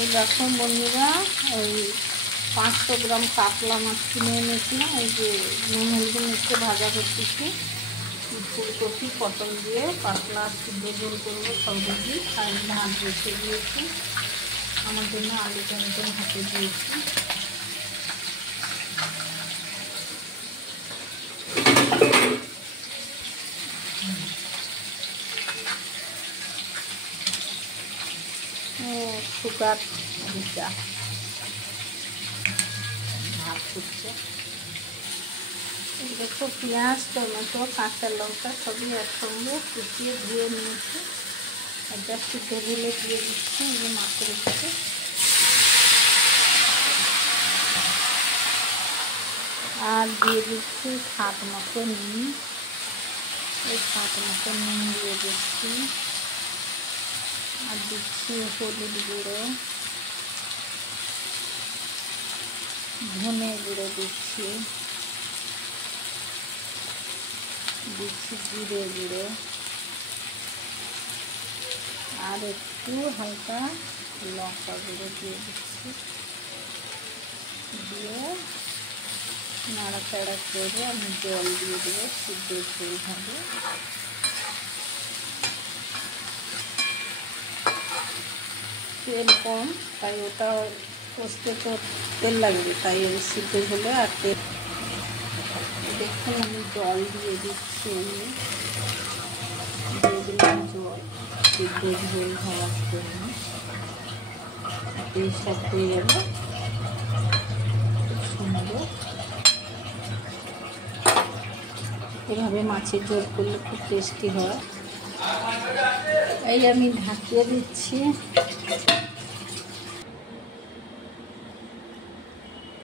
এই দেখো বন্ধুরা, ওই 500 গ্রাম কাতলা মাছ কিনে এনেছিলাম। এই যে নুন হলুদ মিশিয়ে ভাজা করতেছি। ফুলকপি পটল দিয়ে পাতলা সিদ্ধ ঝোল করবো সবজি। আর ভাত বসে দিয়েছি, আমার জন্য আলু টমেটো হাতে দিয়েছি। শুকার ভিজা ভাত ফুটছে। দেখো পেঁয়াজ টমেটো কাঁচা লঙ্কা সবই একসঙ্গে কুচিয়ে ধুয়ে নিয়েছি। এটা সিদ্ধ ঝোলে দিয়ে দিচ্ছি এই যে মাছের দিকে। আর দিয়ে দিচ্ছি স্বাদ মতো নুন। এই স্বাদ মতো নুন দিয়ে দিচ্ছি। আর দিচ্ছি হলুদ গুঁড়ো, ধনে গুঁড়ো দিচ্ছি, জিরে গুঁড়ো, আর একটু হালকা লঙ্কা গুঁড়ো দিয়ে দিচ্ছি। দিয়ে নাড়াচাড়া করে আমি জল দিয়ে দেবো, সিদ্ধ ঝোল হবে। তেল কম, তাই ওটা কষতে তো তেল লাগবে, তাই ওই সিদ্ধ ঝোলে আর তেল। দেখুন আমি জল দিয়ে দিচ্ছি, দিয়ে দিলাম জল সিদ্ধ ঝোল হওয়ার জন্য। এই সব হয়ে গেল, খুব সুন্দর। এভাবে মাছের ঝোল করলে খুব টেস্টি হয়। এই আমি ঢাকিয়ে দিচ্ছি।